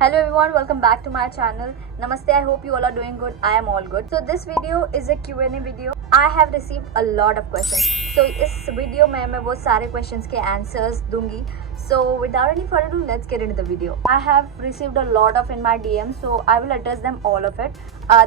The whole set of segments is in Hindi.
Hello everyone, welcome back to my channel. Namaste, I hope you all are doing good. I am all good. So this video is a Q&A video. I have received a lot of questions. So इस वीडियो में मैं वो सारे questions के answers दूंगी. So without any further ado, let's get into the video. I have received a lot of in my DM, so I will address them all of it.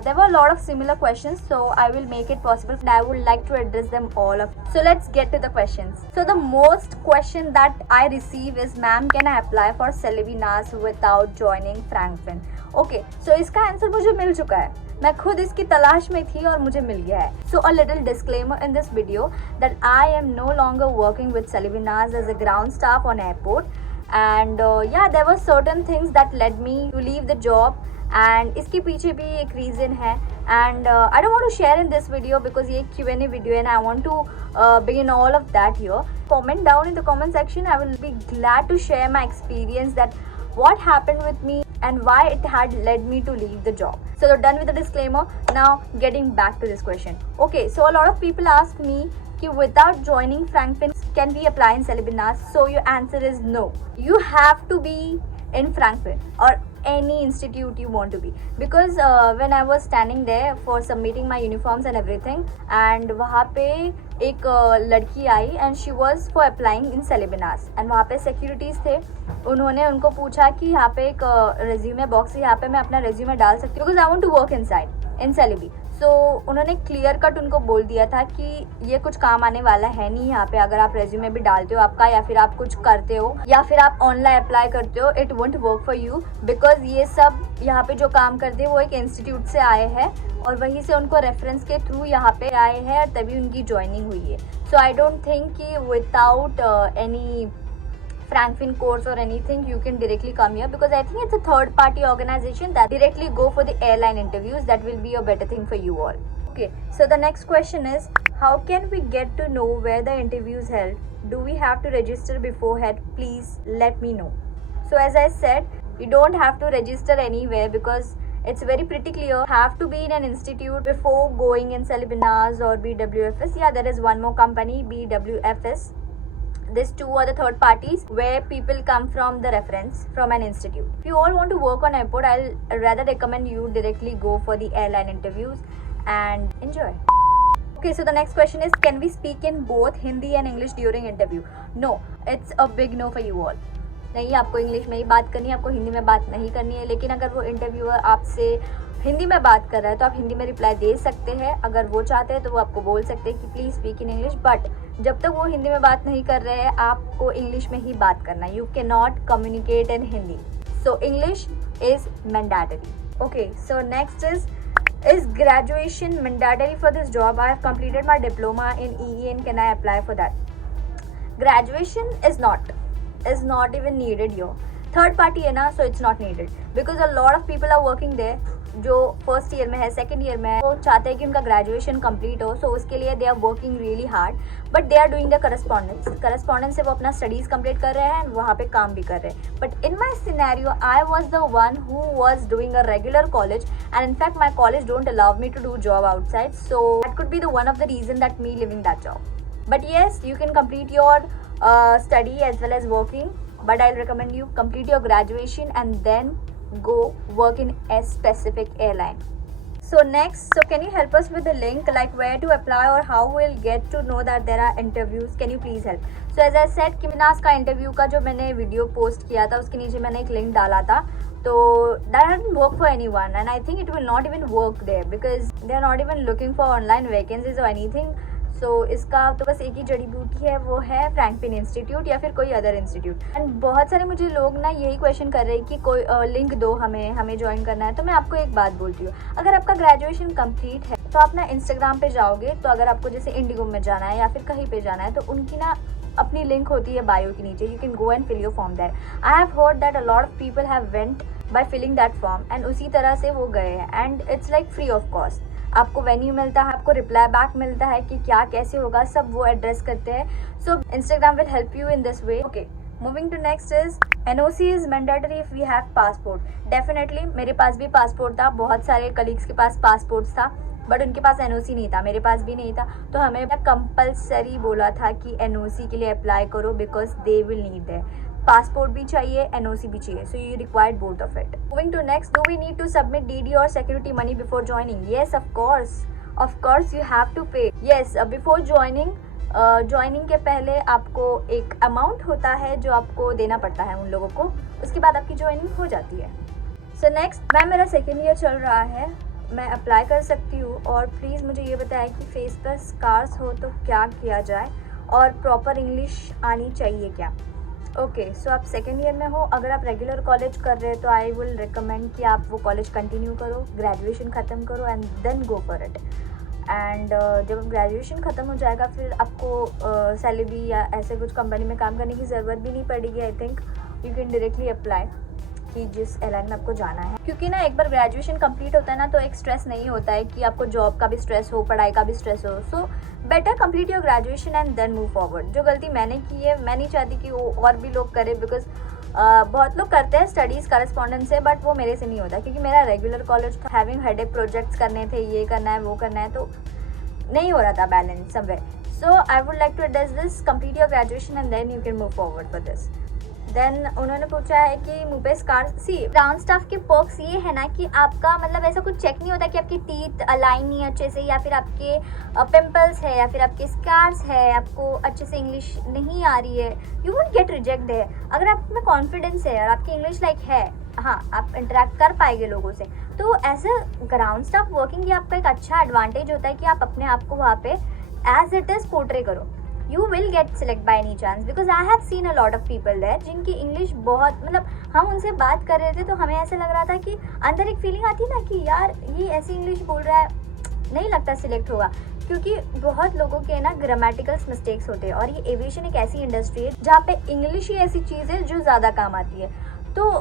There were a lot of similar questions, so I will make it possible and I would like to address them all of. So let's get to the questions. So the most question that I receive is, ma'am, can I apply for Celebinas without joining Frankfin? Okay, so इसका आंसर मुझे मिल चुका है. मैं खुद इसकी तलाश में थी और मुझे मिल गया है. So a little disclaimer in this video that I am no longer working with Celebinas as a ground staff on airport, and yeah, there were certain things that led me to leave the job. And इसके पीछे भी एक रीज़न है, and I don't want to share in this video because ये Q&A video and I want to begin all of that here. Comment down in the comment section. I will be glad to share my experience, that what happened with me and why it had led me to leave the job. So done with the disclaimer. Now getting back to this question. Okay, so a lot of people ask me कि without joining Frankfin can we apply in Celebinas? So your answer is no. You have to be in Frankfin or any institute you want to be, because when I was standing there for submitting my uniforms and everything, and वहाँ पे एक लड़की आई and she was for applying in Celebinas, and वहाँ पे securities थे. उन्होंने उनको पूछा कि यहाँ पे एक resume box है, यहाँ पे मैं अपना resume डाल सकती हूँ because I want to work inside in Celebi. तो उन्होंने क्लियर कट उनको बोल दिया था कि ये कुछ काम आने वाला है नहीं यहाँ पे. अगर आप रेज्यूमे भी डालते हो आपका, या फिर आप कुछ करते हो, या फिर आप ऑनलाइन अप्लाई करते हो, it won't work for you, because ये सब यहाँ पे जो काम करते हैं वो एक इंस्टीट्यूट से आए हैं और वहीं से उनको रेफरेंस के थ्रू यहाँ पे आए हैं और तभी उनकी ज्वाइनिंग हुई है. सो आई डोंट थिंक कि without any Frankfin course or anything you can directly come here, because I think it's a third party organization that directly go for the airline interviews. That will be a better thing for you all. Okay, so the next question is, how can we get to know where the interview is held? Do we have to register beforehand? Please let me know. So as I said, you don't have to register anywhere because it's very pretty clear. Have to be in an institute before going in Celebinas or BWFS. Yeah, there is one more company, BWFS. These two are the third parties where people come from the reference from an institute. If you all want to work on airport, I'll rather recommend you directly go for the airline interviews and enjoy. Okay, so the next question is, can we speak in both Hindi and English during interview? No, it's a big no for you all. नहीं, आपको इंग्लिश में ही बात करनी है, आपको हिंदी में बात नहीं करनी है. लेकिन अगर वो इंटरव्यूअर आपसे हिंदी में बात कर रहा है तो आप हिंदी में रिप्लाई दे सकते हैं. अगर वो चाहते हैं तो वो आपको बोल सकते हैं कि please speak in English, but जब तक वो हिंदी में बात नहीं कर रहे हैं आपको इंग्लिश में ही बात करना है. You can not communicate in Hindi, so English is mandatory. Okay, so next is graduation mandatory for this job? I have completed my diploma in EE and can I apply for that? Graduation is not even needed here. Third party है ना, so it's not needed, because a lot of people are working there जो फर्स्ट ईयर में है, सेकंड ईयर में है, वो चाहते हैं कि उनका ग्रेजुएशन कंप्लीट हो. सो उसके लिए they are working really hard, but they are doing the correspondence से वो अपना स्टडीज़ कंप्लीट कर रहे हैं, वहाँ पे काम भी कर रहे हैं. But in my scenario I was the one who was doing a regular college, and in fact my college don't allow me to do job outside, so that could be the one of the reason that me leaving that job. But yes, you can complete your study as well as working, but I'll recommend you complete your graduation and then go work in a specific airline. So next, so can you help us with the link, like where to apply or how we'll get to know that there are interviews? Can you please help? So as I said, Celebinas का इंटरव्यू का जो मैंने वीडियो पोस्ट किया था उसके नीचे मैंने एक लिंक डाला था, तो that didn't work for anyone and I think it will not even work there because they are not even looking for online vacancies or anything. सो इसका तो बस एक ही जड़ी बूटी है, वो है फ्रैंकफिन इंस्टीट्यूट या फिर कोई अदर इंस्टीट्यूट. एंड बहुत सारे मुझे लोग ना यही क्वेश्चन कर रहे हैं कि कोई लिंक दो हमें ज्वाइन करना है. तो मैं आपको एक बात बोलती हूँ, अगर आपका ग्रेजुएशन कंप्लीट है तो आप ना इंस्टाग्राम पे जाओगे, तो अगर आपको जैसे इंडिगो में जाना है या फिर कहीं पे जाना है तो उनकी ना अपनी लिंक होती है बायो के नीचे. You can go and fill your form that. I have heard that a lot of people have went by filling that form and उसी तरह से वो गए हैं and it's like free of cost. आपको वेन्यू मिलता है, आपको रिप्लाई बैक मिलता है कि क्या कैसे होगा, सब वो एड्रेस करते हैं. So Instagram will help you in this way. Okay, moving to next is NOC is mandatory if we have passport. Definitely मेरे पास भी पासपोर्ट था, बहुत सारे कलीग्स के पास पासपोर्ट था, बट उनके पास NOC नहीं था, मेरे पास भी नहीं था. तो हमें कंपल्सरी बोला था कि NOC के लिए अप्लाई करो because they will need that. Passport भी चाहिए, NOC भी चाहिए, so you required both of it. Moving to next, do we need to submit DD or security money before joining? Yes, of course you have to pay. Yes, before joining के पहले आपको एक अमाउंट होता है जो आपको देना पड़ता है उन लोगों को, उसके बाद आपकी ज्वाइनिंग हो जाती है. सो नेक्स्ट, मैम मेरा सेकेंड ईयर चल रहा है, मैं अप्लाई कर सकती हूँ, और प्लीज़ मुझे ये बताएं कि फेस पर स्कार्स हो तो क्या किया जाए, और प्रॉपर इंग्लिश आनी चाहिए क्या? ओके, सो आप सेकेंड ईयर में हो, अगर आप रेगुलर कॉलेज कर रहे हो तो आई विल रिकमेंड कि आप वो कॉलेज कंटिन्यू करो, ग्रेजुएशन ख़त्म करो and then go for it. And जब ग्रेजुएशन ख़त्म हो जाएगा फिर आपको सैलरी या ऐसे कुछ कंपनी में काम करने की ज़रूरत भी नहीं पड़ेगी. I think you can directly apply कि जिस एयरलाइन में आपको जाना है, क्योंकि ना एक बार ग्रेजुएशन कंप्लीट होता है ना तो एक स्ट्रेस नहीं होता है कि आपको जॉब का भी स्ट्रेस हो, पढ़ाई का भी स्ट्रेस हो. So better complete your graduation and then move forward. जो गलती मैंने की है, मैं नहीं चाहती कि वो और भी लोग करें, बिकॉज बहुत लोग करते हैं स्टडीज़ करस्पॉन्डेंस से, बट वो मेरे से नहीं होता क्योंकि मेरा रेगुलर कॉलेज था, हैविंग हेडेक प्रोजेक्ट्स करने थे, ये करना है वो करना है, तो नहीं हो रहा था balance somewhere. So I would like to address this, complete your graduation and then you can move forward for this. Then उन्होंने पूछा है कि मुँह पे स्कार. सी ग्राउंड स्टाफ के पर्क्स ये है ना कि आपका मतलब ऐसा कुछ चेक नहीं होता कि आपकी टीथ अलाइन नहीं अच्छे से, या फिर आपके पिंपल्स है, या फिर आपके स्कार्स है, आपको अच्छे से इंग्लिश नहीं आ रही है, यू वोंट गेट रिजेक्ट है. अगर आप में कॉन्फिडेंस है और आपकी इंग्लिश लाइक है, हाँ आप इंटरेक्ट कर पाएंगे लोगों से, तो as a ground staff working ये आपका एक अच्छा एडवांटेज होता है कि आप अपने आप को वहाँ पे एज इट इज़ पोर्ट्रे करो. You will get select by any chance, because I have seen a lot of people there जिनकी इंग्लिश बहुत, मतलब हम उनसे बात कर रहे थे तो हमें ऐसे लग रहा था कि अंदर एक फीलिंग आती है ना कि यार ये ऐसी इंग्लिश बोल रहा है, नहीं लगता सिलेक्ट होगा, क्योंकि बहुत लोगों के ना ग्रामेटिकल मिस्टेक्स होते हैं. और ये एविएशन एक ऐसी इंडस्ट्री है जहाँ पे इंग्लिश ही ऐसी चीज़ है जो ज़्यादा काम आती है. तो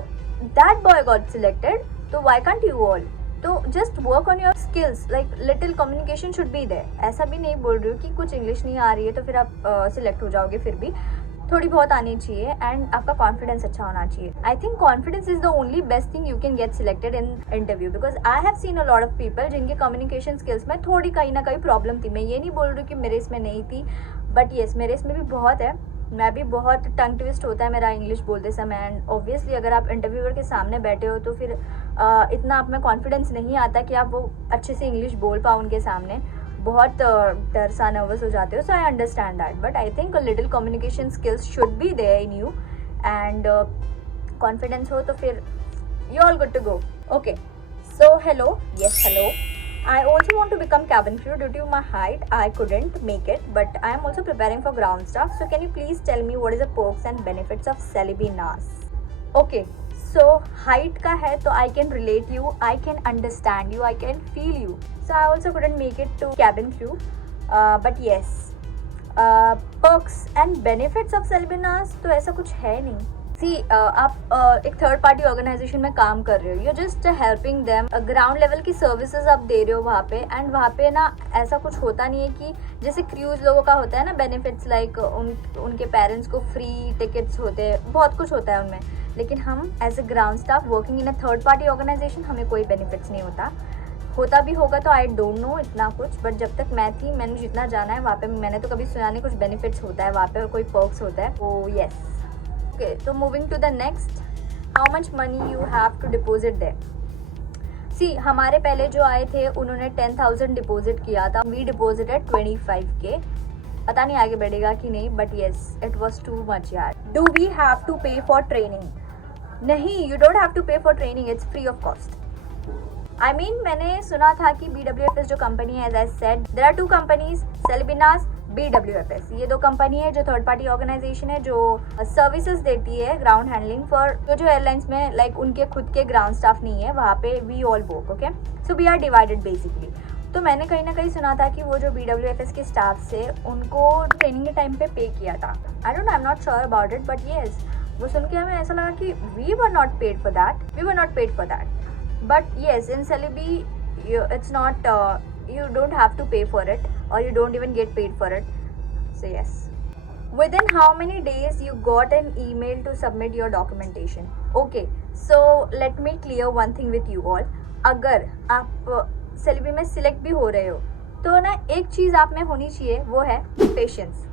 दैट बॉय गॉट सिलेक्टेड, तो वाई कांट यू ऑल? तो just work on your skills, like little communication should be there. ऐसा भी नहीं बोल रही हूँ कि कुछ इंग्लिश नहीं आ रही है तो फिर आप सिलेक्ट हो जाओगे, फिर भी थोड़ी बहुत आनी चाहिए एंड आपका कॉन्फिडेंस अच्छा होना चाहिए. I think confidence is the only best thing you can get selected in interview, because I have seen a lot of people जिनके कम्युनिकेशन स्किल्स में थोड़ी कहीं ना कहीं प्रॉब्लम थी. मैं ये नहीं बोल रही हूँ कि मेरे इसमें नहीं थी, बट येस मेरे इसमें भी बहुत है. मैं भी बहुत टंग ट्विस्ट होता है मेरा इंग्लिश बोलते समय, एंड ऑब्वियसली अगर आप इंटरव्यूअर के सामने बैठे हो तो फिर इतना आप में कॉन्फिडेंस नहीं आता कि आप वो अच्छे से इंग्लिश बोल पाओ उनके सामने, बहुत डर सा नर्वस हो जाते हो. So I understand that, but I think little communication skills should be there in you, and confidence हो तो फिर you all good to go. Okay, so hello, yes hello. I also want to become cabin crew. Due to my height, I couldn't make it, but I am also preparing for ground staff. So can you please tell me what is the perks and benefits of Celebi NAS? Okay, so height का है तो I can relate you, I can understand you, I can feel you. So I also couldn't make it to cabin crew, but yes, perks and benefits of Celebi NAS तो ऐसा कुछ है नहीं. आप एक थर्ड पार्टी ऑर्गेनाइजेशन में काम कर रहे हो, you just helping them, ground level की सर्विसेज आप दे रहे हो वहाँ पे, एंड वहाँ पे ना ऐसा कुछ होता नहीं है कि जैसे क्रूज लोगों का होता है ना बेनिफिट्स, लाइक उनके पेरेंट्स को फ्री टिकट्स होते हैं, बहुत कुछ होता है उनमें. लेकिन हम as a ground staff working in a third party organisation हमें कोई बेनिफिट्स नहीं होता भी होगा तो आई डोंट नो इतना कुछ, बट जब तक मैं थी मैंने जितना जाना है वहाँ पे मैंने तो कभी सुना नहीं कुछ बेनिफिट्स होता है वहाँ पे और कोई पर्क्स होता है. ओ yes. Okay, so moving to the next, how much money you have to deposit there? See, हमारे पहले जो आए थे उन्होंने 10,000 डिपॉजिट किया था, we deposited 25K. पता नहीं आगे बढ़ेगा कि नहीं, but yes, it was too much यार. Do we have to pay for training? नहीं, you don't have to pay for training, it's free of cost. I mean, मैंने सुना था कि BWFS जो कंपनी है, as I said, there are two companies, Celebi NAS, BWFS, ये दो कंपनी है जो थर्ड पार्टी ऑर्गेनाइजेशन है जो सर्विसेज देती है ग्राउंड हैंडलिंग फॉर जो एयरलाइंस में लाइक उनके खुद के ग्राउंड स्टाफ नहीं है वहाँ पे. We all work, okay, so we are divided basically. तो मैंने कहीं ना कहीं सुना था कि वो जो BWFS के स्टाफ से उनको ट्रेनिंग के टाइम पे पे किया था. I don't know, I am not sure about it, but yes वो सुन के हमें ऐसा लगा कि we were not paid for that. But yes, in Celebi it's not you don't have to pay for it, or you don't even get paid for it. So yes. Within how many days you got an email to submit your documentation? Okay, so let me clear one thing with you all. अगर आप Celebi में सिलेक्ट भी हो रहे हो तो ना एक चीज़ आप में होनी चाहिए, वो है patience.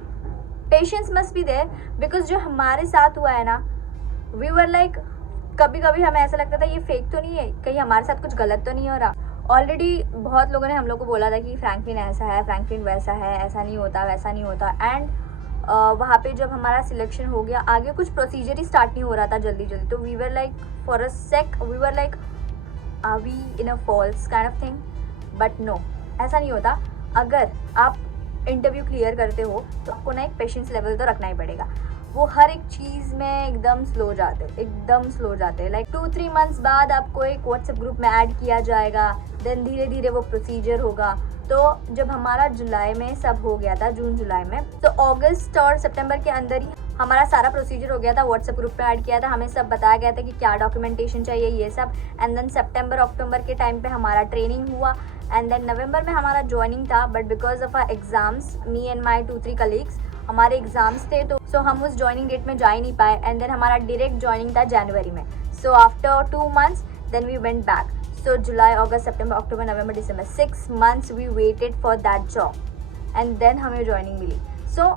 Patience must be there, because जो हमारे साथ हुआ है ना, वी वर लाइक, कभी कभी हमें ऐसा लगता था ये फेक तो नहीं है, कहीं हमारे साथ कुछ गलत तो नहीं हो रहा। ऑलरेडी बहुत लोगों ने हम लोग को बोला था कि फ्रैंकलिन ऐसा है, फ्रैंकलिन वैसा है, ऐसा नहीं होता, वैसा नहीं होता। एंड वहाँ पे जब हमारा सिलेक्शन हो गया, आगे कुछ प्रोसीजर ही स्टार्ट नहीं हो रहा था जल्दी जल्दी, तो we were like for a sec we were like are we in a false kind of thing. But no, ऐसा नहीं होता। अगर आप इंटरव्यू क्लियर करते हो तो आपको ना एक पेशेंस लेवल तो रखना ही पड़ेगा। वो हर एक चीज़ में एकदम स्लो जाते हैं। लाइक 2-3 मंथ्स बाद आपको एक व्हाट्सएप ग्रुप में ऐड किया जाएगा, देन धीरे धीरे वो प्रोसीजर होगा। तो जब हमारा जुलाई में सब हो गया था, जून जुलाई में, तो अगस्त और सितंबर के अंदर ही हमारा सारा प्रोसीजर हो गया था, व्हाट्सएप ग्रुप पे ऐड किया था, हमें सब बताया गया था कि क्या डॉक्यूमेंटेशन चाहिए, ये सब। एंड देन सितंबर अक्टूबर के टाइम पे हमारा ट्रेनिंग हुआ, एंड देन नवंबर में हमारा ज्वाइनिंग था। But because of our exams, me and my 2-3 colleagues, हमारे एग्जाम्स थे, तो सो हम उस ज्वाइनिंग डेट में जा ही नहीं पाए। एंड देन हमारा डायरेक्ट ज्वाइनिंग था जनवरी में। So after 2 months then we went back. So July, August, September, October, November, December, 6 months we waited for that job, and then हमें joining मिली। So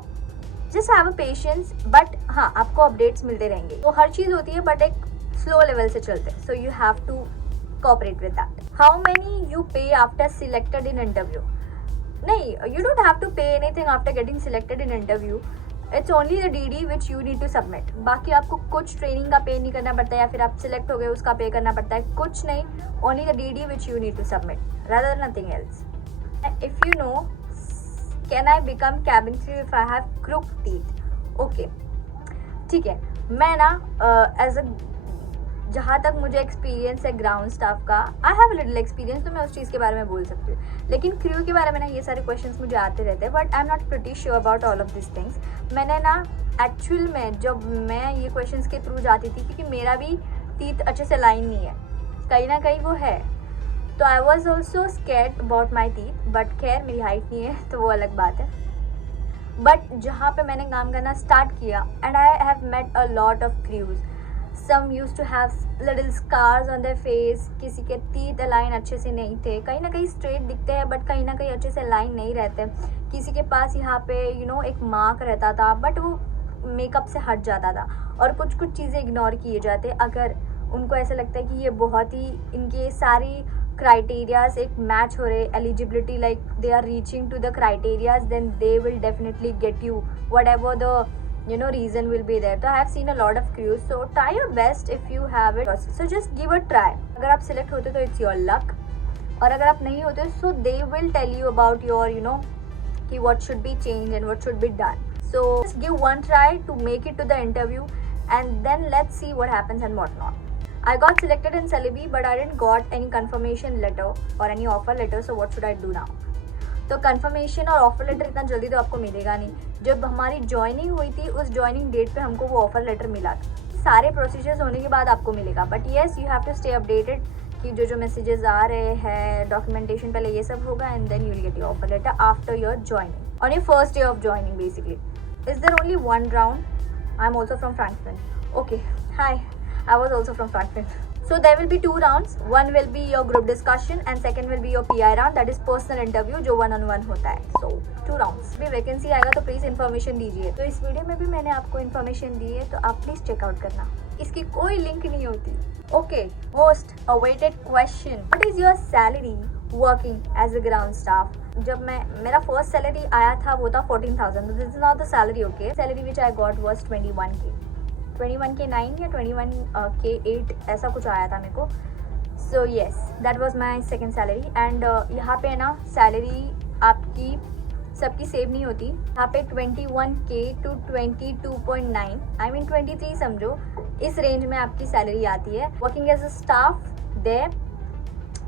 just have a patience, but हाँ, आपको updates मिलते रहेंगे। तो हर चीज़ होती है, but एक slow level से चलते। So you have to cooperate with that. How many you pay after selected in interview? नहीं, you don't have to pay anything after getting selected in interview. It's only the DD which you need to submit. बाकी आपको कुछ ट्रेनिंग का पे नहीं करना पड़ता है, या फिर आप सिलेक्ट हो गए उसका पे करना पड़ता है, कुछ नहीं। Only the DD which you need to submit rather nothing else. If you know, can I become cabin crew if I have crook teeth? Okay, ठीक है। मैं ना एज अ, जहाँ तक मुझे एक्सपीरियंस है ग्राउंड स्टाफ का, आई हैव लिटिल एक्सपीरियंस, तो मैं उस चीज़ के बारे में बोल सकती हूँ। लेकिन क्रू के बारे में ना ये सारे क्वेश्चंस मुझे आते रहते हैं, but I am not pretty sure about all of this things. मैंने ना एक्चुअल में जब मैं ये क्वेश्चंस के थ्रू जाती थी, क्योंकि मेरा भी टीथ अच्छे से लाइन नहीं है, कहीं ना कहीं वो है, तो आई was also scared about my teeth. But खैर मेरी हाइट नहीं है तो वो अलग बात है। बट जहाँ पे मैंने काम करना स्टार्ट किया, and I have met a lot of crews, some use to have little scars on their face, किसी के टीथ अलाइन अच्छे से नहीं थे, कहीं ना कहीं स्ट्रेट दिखते हैं बट कहीं ना कहीं अच्छे से लाइन नहीं रहते। किसी के पास यहाँ पे एक मार्क रहता था, बट वो मेकअप से हट जाता था, और कुछ कुछ चीज़ें इग्नोर किए जाते। अगर उनको ऐसा लगता है कि ये बहुत ही, इनके सारी क्राइटेरियाज एक मैच हो रहे, eligibility, like they are reaching to the criterias, then they will definitely get you whatever the reason will be there. So I have seen a lot of crews, so try your best if you have it, so just give a try. अगर आप select होते तो it's your luck, और अगर आप नहीं होते so they will tell you about your कि what should be changed and what should be done. So just give one try to make it to the interview, and then let's see what happens and what not. I got selected in Celebi, but I didn't got any confirmation letter or any offer letter, so what should I do now? तो कंफर्मेशन और ऑफर लेटर इतना जल्दी तो आपको मिलेगा नहीं। जब हमारी ज्वाइनिंग हुई थी, उस ज्वाइनिंग डेट पे हमको वो ऑफर लेटर मिला था। सारे प्रोसीजर्स होने के बाद आपको मिलेगा, but yes you have to stay updated कि जो मैसेजेस आ रहे हैं, डॉक्यूमेंटेशन पहले ये सब होगा, and then you will get your offer letter after your joining on your first day of joining basically. Is there only one round? I am also from Franklin. Okay, hi, I was also from Franklin. So there will be 2 rounds. One will be your group discussion and second will be your PI round, that is personal interview जो 1-on-1 होता है. So 2 rounds. भी वैकेंसी आएगा तो प्लीज़ इन्फॉर्मेशन दीजिए। तो इस वीडियो में भी मैंने आपको इन्फॉर्मेशन दी है, तो आप प्लीज़ चेकआउट करना, इसकी कोई लिंक नहीं होती। Okay, most awaited question, what is your salary working as a ground staff? जब मेरा फर्स्ट सैलरी आया था वो था 14,000. This is not the salary, okay. Salary which I got was 21K, 21K9 या 21K8 ऐसा कुछ आया था मेरे को। So yes, that was my second salary. And यहाँ पे ना सैलरी आपकी सबकी सेम नहीं होती। यहाँ पे 21K to 22.9, आई मीन 23 समझो, इस रेंज में आपकी सैलरी आती है। Working as a staff there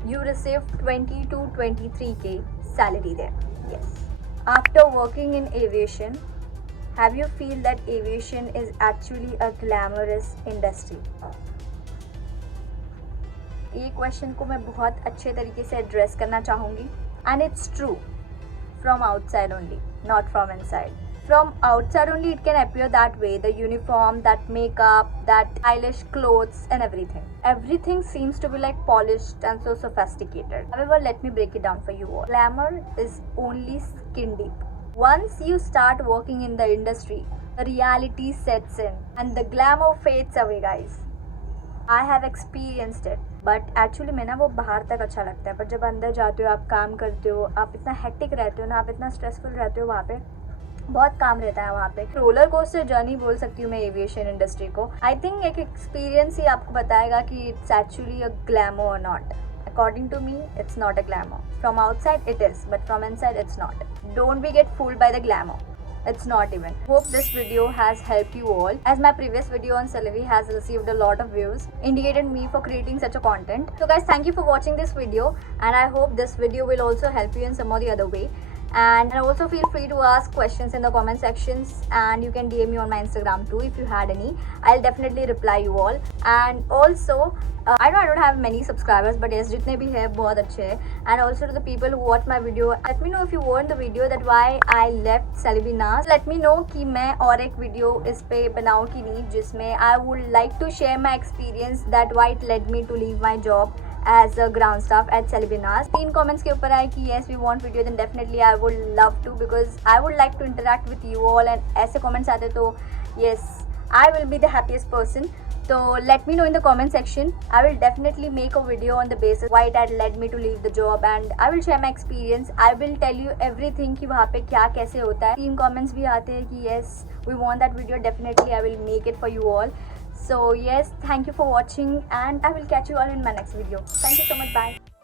you receive 20 to 23K salary there. Yes. After working in aviation, have you feel that aviation is actually a glamorous industry? ये क्वेश्चन को मैं बहुत अच्छे तरीके से एड्रेस करना चाहूँगी, and it's true from outside only, not from inside. From outside only it can appear that way, the uniform, that makeup, that stylish clothes and everything. Everything seems to be like polished and so sophisticated. However, let me break it down for you all. Glamour is only skin deep. Once you start working in the industry, the reality sets in and the glamour fades away, guys. I have experienced it. But actually में ना वो बाहर तक अच्छा लगता है, पर जब अंदर जाते हो, आप काम करते हो, आप इतना हेक्टिक रहते हो ना, आप इतना स्ट्रेसफुल रहते हो, वहाँ पे बहुत काम रहता है। वहाँ पे रोलर कोस्टर जर्नी बोल सकती हूँ मैं एविएशन इंडस्ट्री को। आई थिंक एक एक्सपीरियंस ही आपको बताएगा कि इट्स एक्चुअली अ ग्लैमर और not. According to me, it's not a glamour. From outside it is, but from inside it's not. Don't be get fooled by the glamour. It's not even. Hope this video has helped you all, as my previous video on Celebi has received a lot of views, indicated me for creating such a content. So guys, thank you for watching this video, and I hope this video will also help you in some or the other way. And also feel free to ask questions in the comment sections, and you can DM me on my Instagram too if you had any. I'll definitely reply you all. And also I know I don't have many subscribers, but yes, जितने भी है बहुत अच्छे हैं. And also to the people who watch my video, let me know if you watched the video that why I left Celebi Nas. Let me know कि मैं और एक वीडियो इस पे बनाऊँ कि नहीं, जिसमें I would like to share my experience that why it led me to leave my job as a ground staff at Celebi Nas. 3 comments के ऊपर आए कि yes we want video, then definitely I would love to, because I would like to interact with you all, and ऐसे comments आते तो yes I will be the happiest person. So let me know in the comment section. I will definitely make a video on the basis why it had led me to leave the job, and I will share my experience. I will tell you everything कि वहाँ पे क्या कैसे होता है. 3 comments भी आते हैं कि yes we want that video, definitely I will make it for you all. So yes, thank you for watching, and I will catch you all in my next video. Thank you so much. Bye.